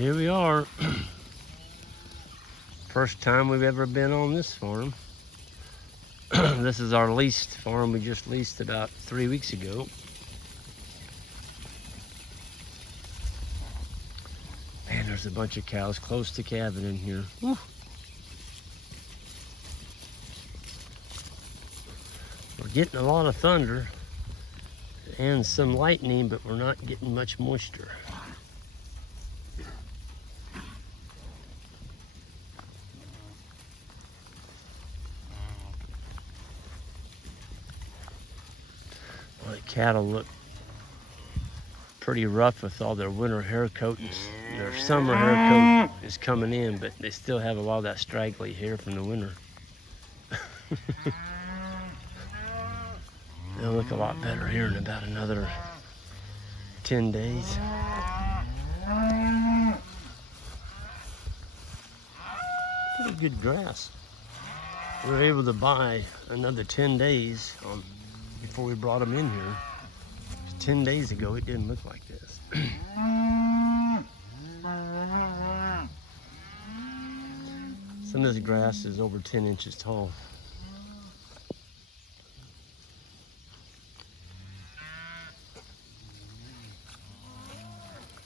Here we are. First time we've ever been on this farm. This is our leased farm. We just leased about 3 weeks ago. Man, there's a bunch of cows close to calving in here. Woo. We're getting a lot of thunder and some lightning, but we're not getting much moisture. Well, the cattle look pretty rough with all their winter hair coatings. Their summer hair coat is coming in, but they still have a lot of that straggly hair from the winter. They'll look a lot better here in about another 10 days. Pretty good grass. We were able to buy another 10 days before we brought them in here. 10 days ago, it didn't look like this. Some of this grass is over 10 inches tall.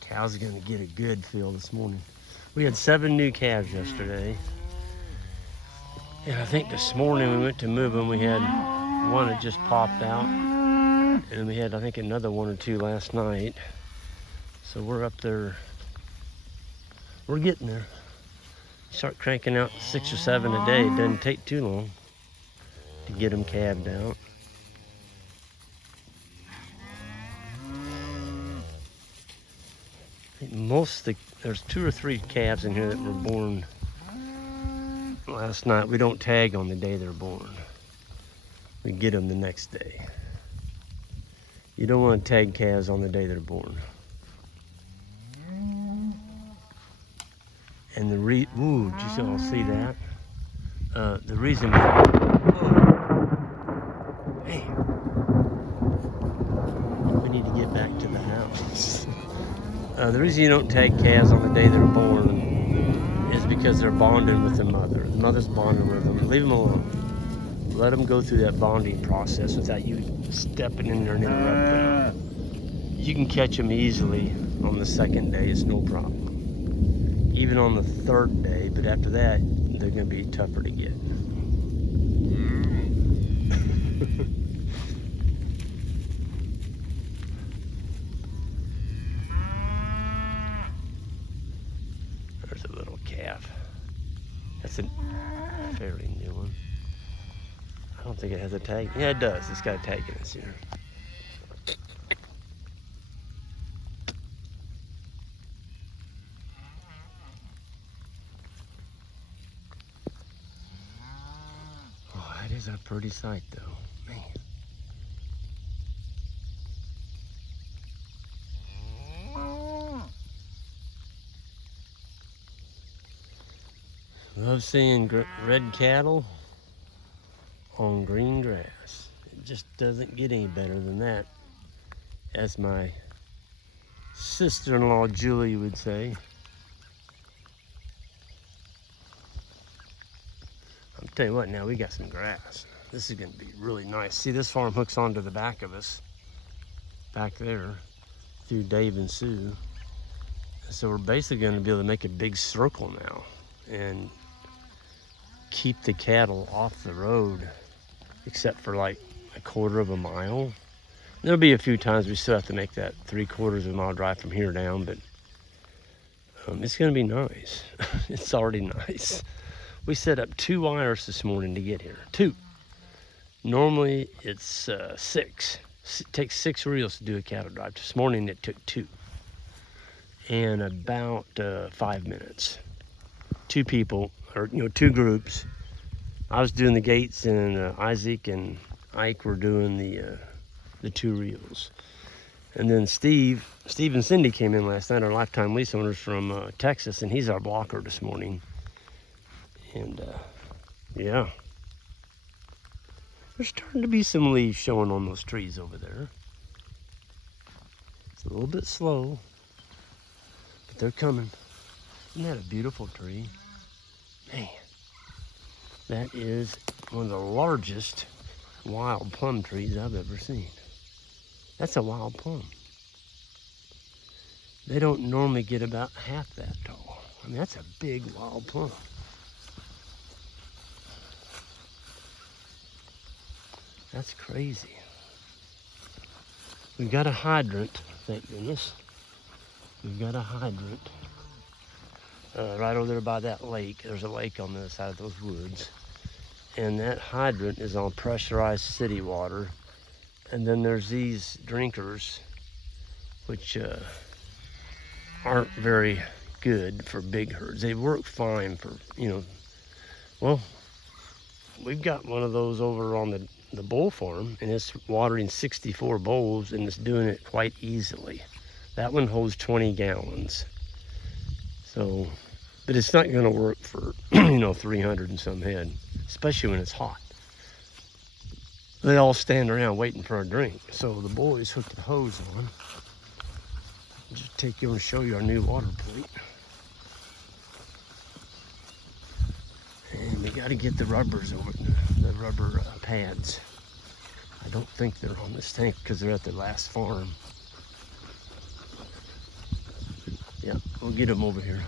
Cows are gonna get a good fill this morning. We had 7 new calves yesterday. And I think this morning we went to move them. We had one that just popped out. And we had, I think, another 1 or 2 last night. So we're up there. We're getting there. Start cranking out 6 or 7 a day. It doesn't take too long to get them calved out. There's 2 or 3 calves in here that were born last night. We don't tag on the day they're born. We get them the next day. You don't want to tag calves on the day they're born. And ooh, did you all see that? The reason, hey, we need to get back to the house. The reason you don't tag calves on the day they're born is because they're bonding with the mother. The mother's bonding with them. Leave them alone. Let them go through that bonding process without you stepping in there and interrupting them. You can catch them easily on the 2nd day, it's no problem. Even on the 3rd day, but after that, they're gonna be tougher to get. There's a little calf. That's a fairly new one. I don't think it has a tag. Yeah, it does. It's got a tag in its ear. Oh, that is a pretty sight, though. Man. Love seeing red cattle on green grass. It just doesn't get any better than that, as my sister-in-law Julie would say. I'm telling you what, now we got some grass. This is gonna be really nice. See, this farm hooks onto the back of us, back there, through Dave and Sue. So we're basically gonna be able to make a big circle now and keep the cattle off the road, except for like a 1/4 of a mile. There'll be a few times we still have to make that 3/4 of a mile drive from here down, but it's gonna be nice. It's already nice. We set up 2 wires this morning to get here. 2. Normally it's 6. It takes 6 reels to do a cattle drive. This morning it took 2. And about 5 minutes. 2 people, or 2 groups. I was doing the gates, and Isaac and Ike were doing the 2 reels. And then Steve and Cindy came in last night, our lifetime lease owners from Texas, and he's our blocker this morning. And yeah, there's starting to be some leaves showing on those trees over there. It's a little bit slow, but they're coming. Isn't that a beautiful tree? Man, that is one of the largest wild plum trees I've ever seen. That's a wild plum. They don't normally get about half that tall. I mean, that's a big wild plum. That's crazy. We've got a hydrant, thank goodness. We've got a hydrant. Right over there by that lake. There's a lake on the other side of those woods. And that hydrant is on pressurized city water. And then there's these drinkers, which aren't very good for big herds. They work fine for, well, we've got one of those over on the bull farm, and it's watering 64 bulls, and it's doing it quite easily. That one holds 20 gallons. So, but it's not gonna work for, 300 and some head, especially when it's hot. They all stand around waiting for a drink. So the boys hooked the hose on. I'll just take you over and show you our new water plate. And we gotta get the rubbers over, the rubber pads. I don't think they're on this tank because they're at the last farm. Yeah, we'll get them over here.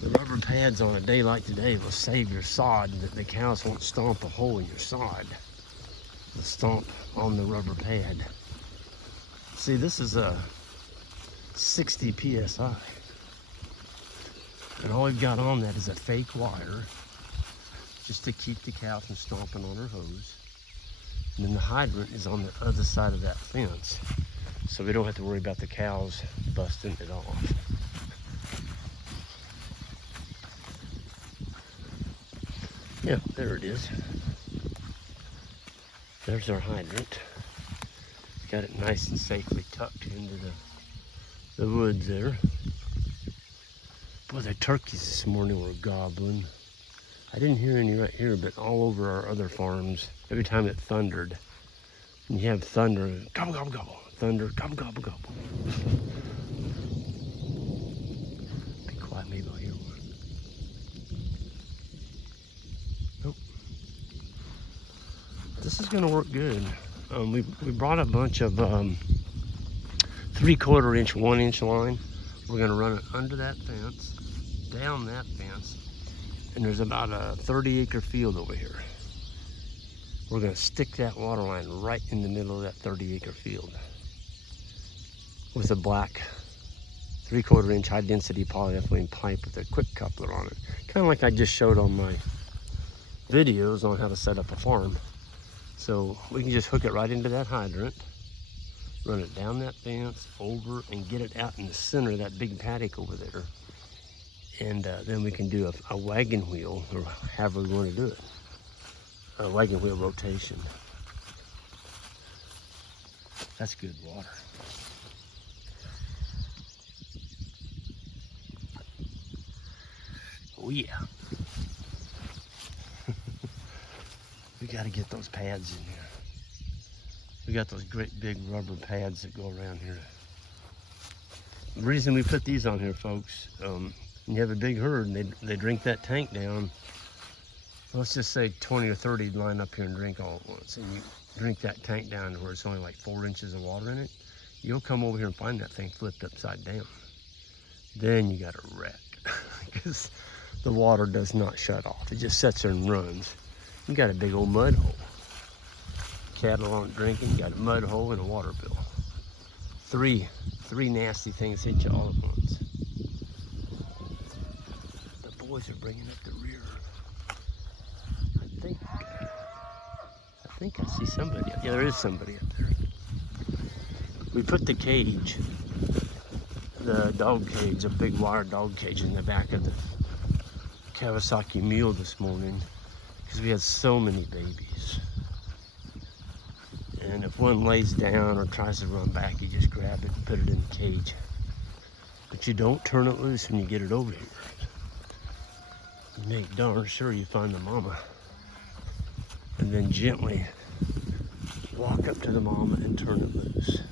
The rubber pads on a day like today will save your sod, that the cows won't stomp a hole in your sod. They'll stomp on the rubber pad. See, this is a 60 PSI. And all we've got on that is a fake wire, just to keep the cow from stomping on her hose. And then the hydrant is on the other side of that fence, so we don't have to worry about the cows busting it off. Yeah, there it is. There's our hydrant. Got it nice and safely tucked into the woods there. Boy, the turkeys this morning were gobbling. I didn't hear any right here, but all over our other farms, every time it thundered, and you have thunder, gobble, gobble, gobble. Thunder, gobble, gobble, gobble. Be quiet, maybe I'll hear one. Nope. This is gonna work good. We brought a bunch of 3/4 inch, 1 inch line. We're gonna run it under that fence, down that fence, and there's about a 30-acre field over here. We're gonna stick that water line right in the middle of that 30-acre field with a black 3/4 inch high density polyethylene pipe with a quick coupler on it. Kind of like I just showed on my videos on how to set up a farm. So we can just hook it right into that hydrant, run it down that fence, over, and get it out in the center of that big paddock over there. And then we can do a wagon wheel, or however we want to do it. A wagon wheel rotation. That's good water. Oh yeah. We got to get those pads in here. We got those great big rubber pads that go around here. The reason we put these on here, folks, when you have a big herd and they drink that tank down, let's just say 20 or 30 line up here and drink all at once, and you drink that tank down to where it's only like 4 inches of water in it, you'll come over here and find that thing flipped upside down. Then you got a wreck because the water does not shut off. It just sits there and runs. You got a big old mud hole. Cattle aren't drinking, you got a mud hole and a water bill. Three nasty things hit you all at once. The boys are bringing up the rear. I think I see somebody. Yeah, there is somebody up there. We put the cage, the dog cage, a big wire dog cage in the back of the Kawasaki mule this morning because we had so many babies. And if one lays down or tries to run back, you just grab it and put it in the cage. But you don't turn it loose when you get it over here. You make darn sure you find the mama. And then gently walk up to the mama and turn it loose.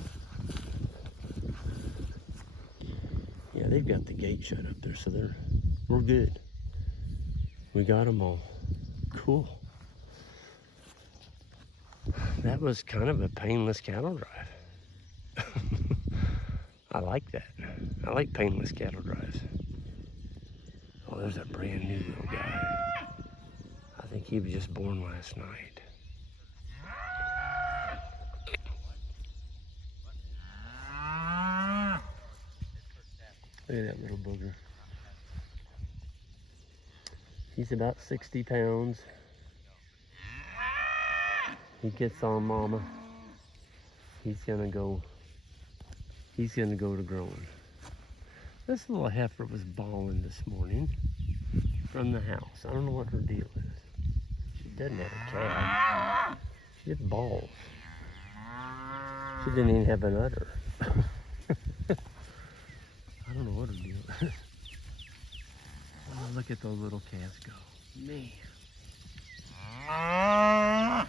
Yeah, they've got the gate shut up there, so we're good. We got them all. Cool. That was kind of a painless cattle drive. I like that. I like painless cattle drives. Oh, there's a brand new little guy. I think he was just born last night. Look at that little booger. He's about 60 pounds. He gets on mama. He's gonna go to growing. This little heifer was bawling this morning from the house. I don't know what her deal is. She doesn't have a calf. She just bawls. She didn't even have an udder. I don't know what her deal is. Oh, look at those little calves go. Man. I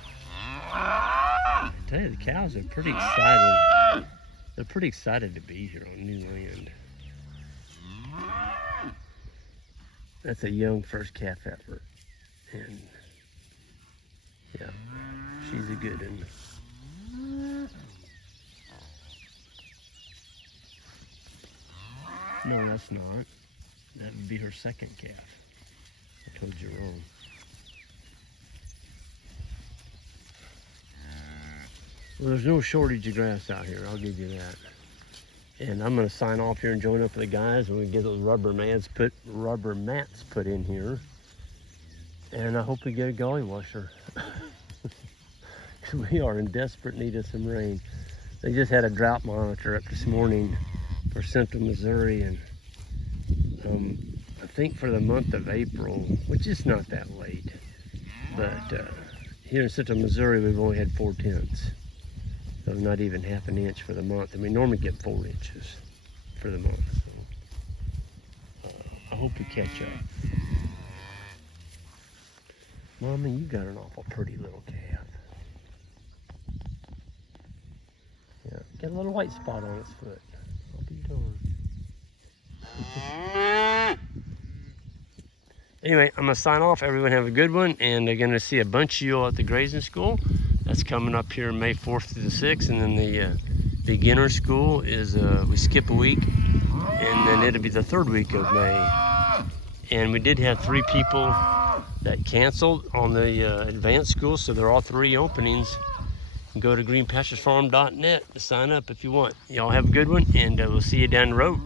tell you, the cows are pretty excited. They're pretty excited to be here on new land. That's a young first calf heifer. And yeah, she's a good one. No, that's not. That would be her second calf. I told you wrong. Well, there's no shortage of grass out here, I'll give you that. And I'm gonna sign off here and join up with the guys and we get those rubber mats put in here. And I hope we get a gully washer. We are in desperate need of some rain. They just had a drought monitor up this morning for Central Missouri, and I think for the month of April, which is not that late, but here in Central Missouri we've only had 4/10. So not even half an inch for the month, and we normally get 4 inches for the month. So I hope we catch up. Mommy, you got an awful pretty little calf. Yeah, got a little white spot on its foot. I'll be darned. Anyway, I'm gonna sign off. Everyone have a good one, and they're gonna see a bunch of you all at the grazing school. That's coming up here May 4th through the 6th, and then the beginner school is, we skip a week, and then it'll be the 3rd week of May. And we did have 3 people that canceled on the advanced school, so they're all 3 openings. Go to greenpasturesfarm.net to sign up if you want. Y'all have a good one, and we'll see you down the road.